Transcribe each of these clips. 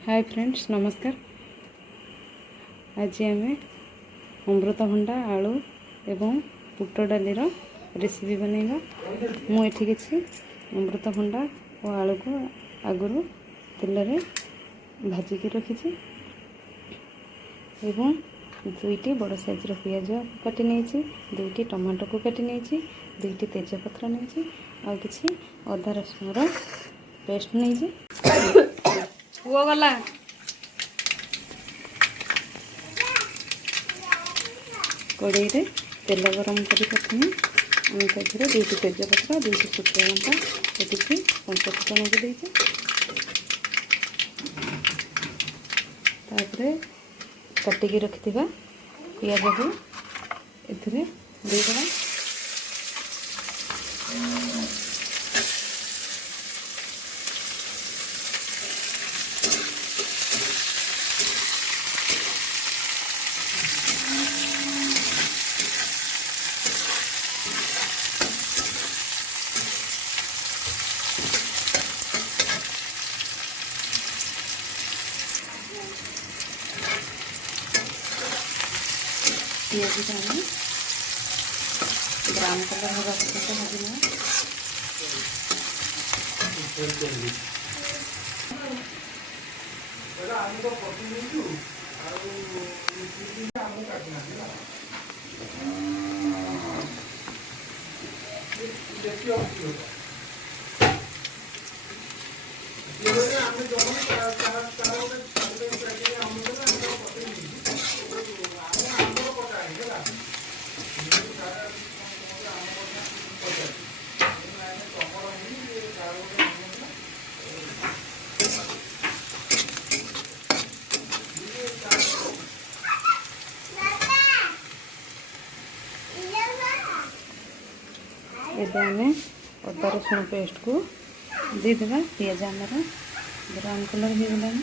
Hi friends नमस्कार। आज आम अमृतभंडा आलू एवं बुट डालीर रेसिपी बनैबा। मुझे किसी अमृतभंडा और आलू को आगु तेल रे भाजिक रखी एवं दुईटी बड़ साइज पियाज काटी नहीं, दुईटी टमाटो को काटी नहीं, दुईटी तेजपत्र नहीं और किसी अदा रसुण पेस्ट नहीं। पुओ गला कड़े तेल गरम कर प्रथम दुईटी तेजपत्र दुईटी शुखा लंका एटिकी पंचफुटन को देचे काटिकी रखि पियाज को एथिरे देदेबा। पियाज को आम ब्राउन कलर होगा भाजी एबे आमे अदा रसुण पेस्ट को देदेबा। पियाज आमर ब्राउन कलर हो गलानी।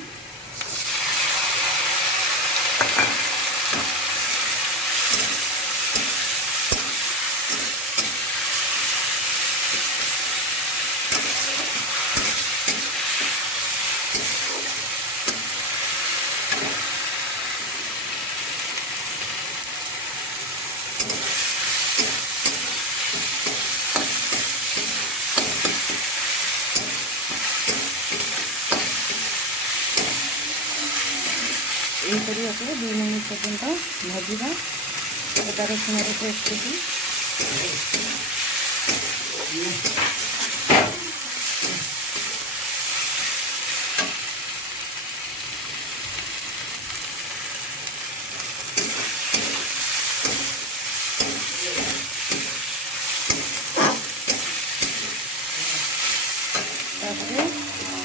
यह 2 मिनट पर्यंत भाजवा अदा रसुण पेस्ट को।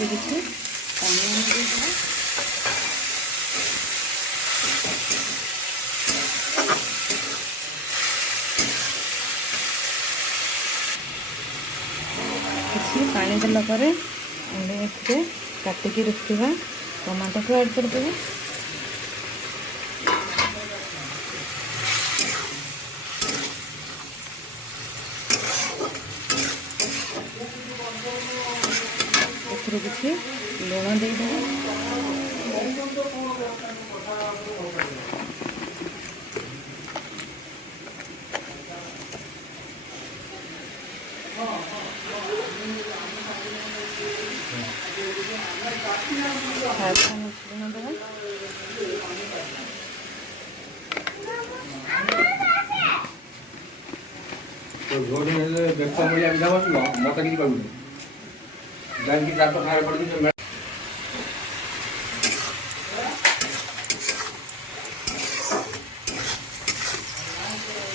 किसी पानी किसी पानी देला काटिकी रखा टमाटो को ऐड करदे। किसी लुण देदे। लुण देवा।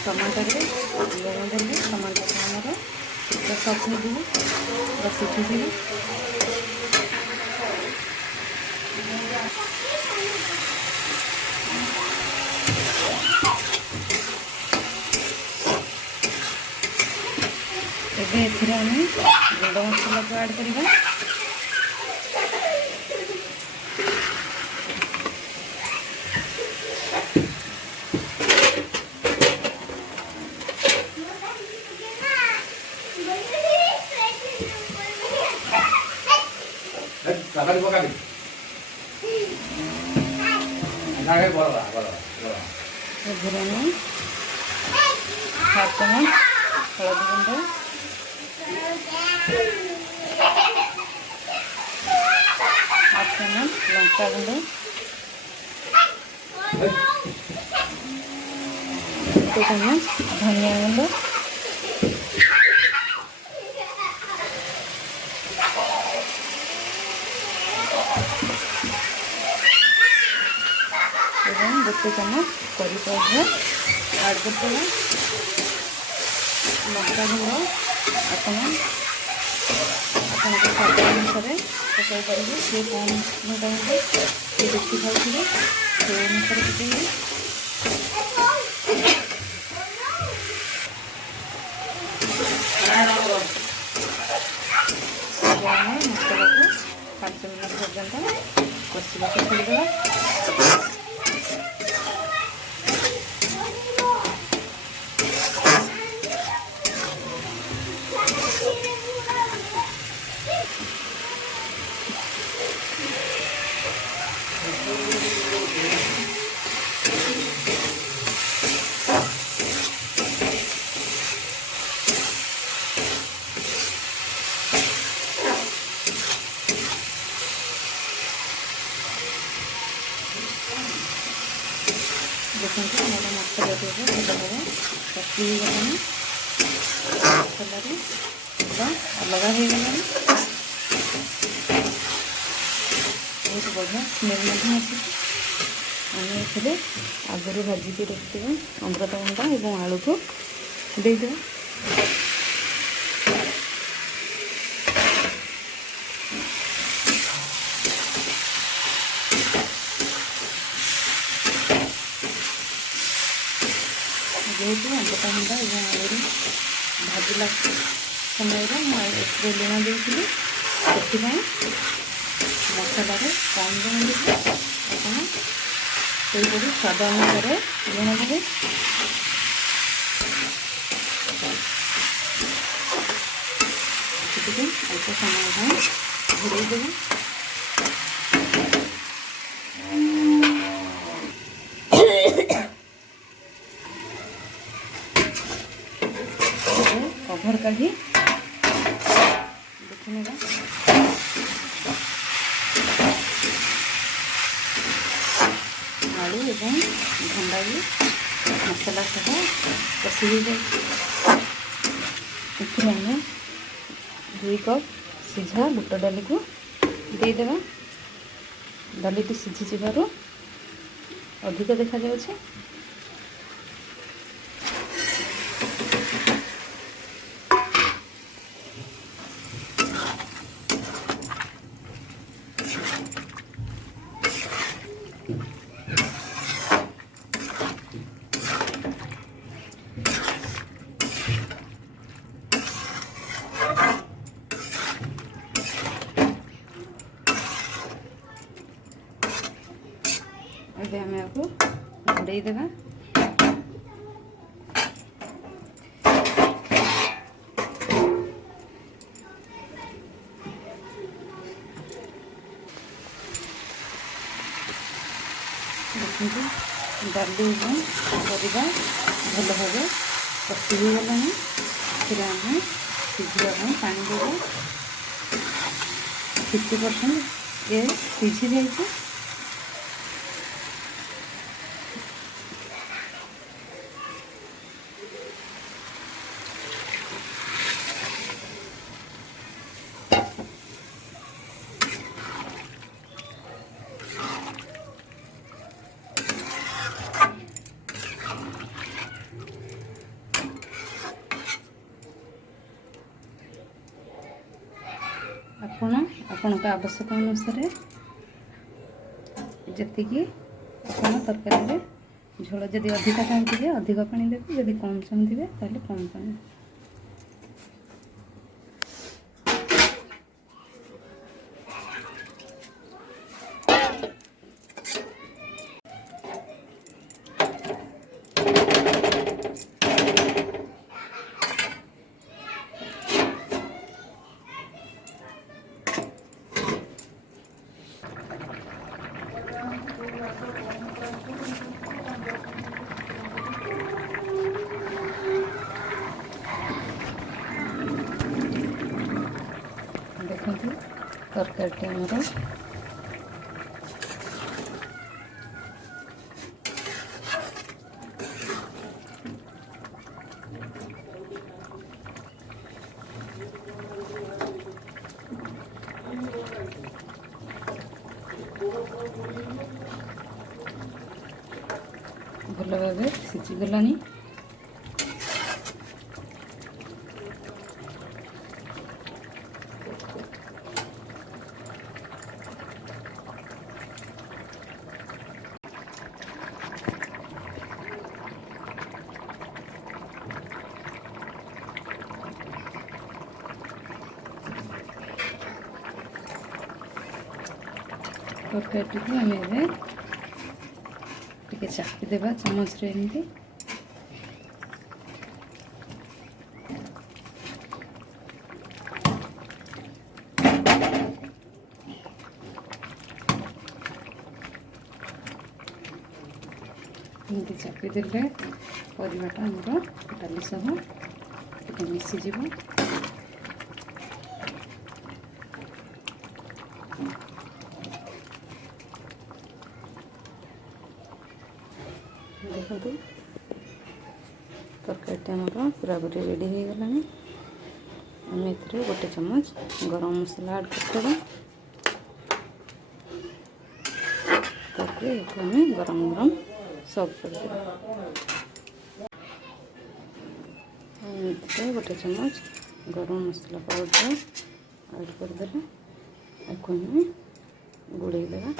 टमाटर लुण देले टमाटर आमर सफ्ट हो सीखी एबे आम गुड़ मसला को ऐड करवा। ଏଥିରେ ଆମେ ହାଫ୍ ଚାମଚ ହଳଦୀ ଗୁଣ୍ଡ, ହାଫ୍ ଚାମଚ ଲଙ୍କା ଗୁଣ୍ଡ, 1 ଚାମଚ ଧନିଆ ଗୁଣ୍ଡ, এবং 1 ଚାମଚ କରି ପାଉଡର୍ ଆଡ୍ କରିଦେବା। ଲଙ୍କା ଗୁଣ୍ଡ ଆପଣଙ୍କ ସ୍ୱାଦ ଅନୁସାରେ ପକାଇ ପାରିବେ। କିଏ କମ୍ ଲଙ୍କା ଗୁଣ୍ଡ, କିଏ ବେଶୀ ଖାଉଥିବେ ସେ ଅନୁସାରେ ପକାଇବେ। ଆମେ ମସଲାକୁ 5 ମିନିଟ୍ ପର୍ଯ୍ୟନ୍ତ କଷିବାକୁ ଛାଡ଼ିଦେବା। देखते हमारा मसला जो है ଭଲ ଭାବେ କଷି ହେଇଗଲାଣି। ମସଲାରେ ପୁରା ଅଲଗା ହେଇଗଲାଣି। ବହୁତ ବଢ଼ିଆ ସ୍ମେଲ୍ ମଧ୍ୟ ଆସୁଛି। ଆମେ ଏଥିରେ ଆଗରୁ ଭାଜିକି ରଖିଥିବା ଅମୃତଭଣ୍ଡା ଏବଂ ଆଳୁକୁ ଦେଇଦେବା। ଯେହେତୁ ଅମୃତଭଣ୍ଡା ଏବଂ ଆଳୁରୁ ଭାଜିଲା ସମୟରେ ମୁଁ ଏଥିରେ ଲୁଣ ଦେଇଥିଲି, ସେଥିପାଇଁ ମସଲାରେ କମ୍ ଲୁଣ ଦେବେ। ଆପଣ ସେହିପରି ସ୍ୱାଦ ଅନୁସାରେ ଲୁଣ ଦେବେ। ଟିକେ ଅଳ୍ପ ସମୟ ପାଇଁ ଘୋଡ଼େଇ ଦେବେ। कभर काढ़ी देखने आलू एवं भंडा भी मसला सह कषि हो जाए। 2 कप सीझा बुट डाली को देदेवा। डालीटी सीझी जाबार अधिक देखा जाउछे। ଏବେ ଆମେ ଆକୁ ଘୋଡ଼େଇ ଦେବା। ଦେଖନ୍ତୁ ଡାଲି ଏବଂ ପରିବା ଭଲ ଭାବେ କଷି ହୋଇଗଲାଣି। ଏଥିରେ ଆମେ ସିଝିବା ପାଇଁ ପାଣି ଦେବା। 50% ଏ ସିଝି ଯାଇଛି। ଆପଣଙ୍କ ଆବଶ୍ୟକ ଅନୁସାରେ ଯେତିକି ଆପଣ ତରକାରୀରେ ଝୋଳ ଯଦି ଅଧିକ ଚାହୁଁଥିବେ ଅଧିକ ପାଣି ଦେବେ, ଯଦି କମ୍ ଚାହୁଁଥିବେ ତାହେଲେ କମ୍ ପାଣି। ଦେଖନ୍ତୁ ତରକାରୀଟି ଆମର ଭଲ ଭାବେ ସିଝିଗଲାଣି। ତରକାରୀଟିକୁ ଆମେ ଏବେ ଟିକେ ଚାପି ଦେବା ଚାମଚରେ ଏମିତି। ଏମିତି ଚାପି ଦେଲେ ପରିବାଟା ଆମର ଡାଲି ସହ ଟିକେ ମିଶିଯିବ। ଦେଖନ୍ତୁ ତରକାରୀଟି ଆମର ପୁରାପୁରି ରେଡ଼ି ହୋଇଗଲାଣି। ଆମେ ଏଥିରେ ଗୋଟେ ଚାମଚ ଗରମ ମସଲା ଆଡ଼୍ କରିଦେବା। ତାପରେ ଏକୁ ଆମେ ଗରମ ଗରମ ସର୍ଭ କରିଦେବା। ଏଥିରେ ଗୋଟେ ଚାମଚ ଗରମ ମସଲା ପାଉଡ଼ର ଆଡ଼୍ କରିଦେବା। ଏକୁ ଆମେ ଗୋଳେଇ ଦେବା।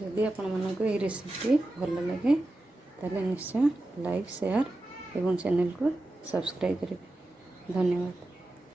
ଯଦି ଆପଣମାନଙ୍କୁ ଏହି ରେସିପି ଭଲ ଲାଗେ ତାହେଲେ ନିଶ୍ଚୟ ଲାଇକ୍, ସେୟାର ଏବଂ ଚ୍ୟାନେଲକୁ ସବସ୍କ୍ରାଇବ୍ କରିବେ। ଧନ୍ୟବାଦ।